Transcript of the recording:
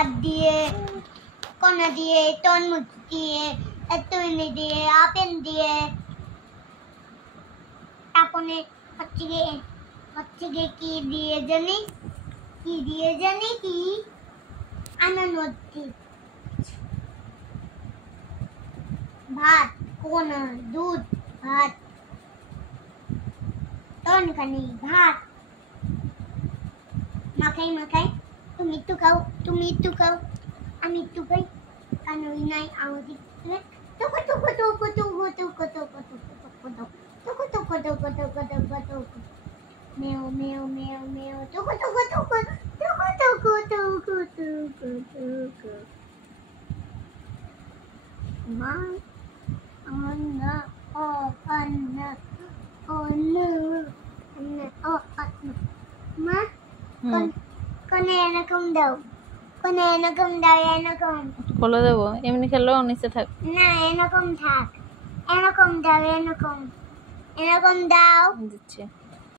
ভাত দিয়ে, কলা দিয়ে, তরমুজ দিয়ে, তৈলি দিয়ে, আপেল দিয়ে, তারপরে হচ্ছে গিয়ে কি দিয়ে জানি কি আনারস দিয়ে ভাত, কোনা, দুধ, ভাত, তরকারি, ভাত মাখাই তুমি একটু খাও আমি একটু খাই কারণ ওই নাই আমাদের টুকু টুকু টুকু টুকু টুকু টুকু টুকু টুকু টুকু টুকু টুকু টুকু মেও মেও মেও মেও টুকু টুকু টুকু টুকু টুকু টুকু টুকু টুকু মা Anna, oh Anna, oh no, Anna, oh Anna. Ma, কোনে এরকম দাও এরকম খোলা দেবো এমনি খেলো নিচে থাক না এরকম থাক এরকম দাও এরকম দাও দিচ্ছি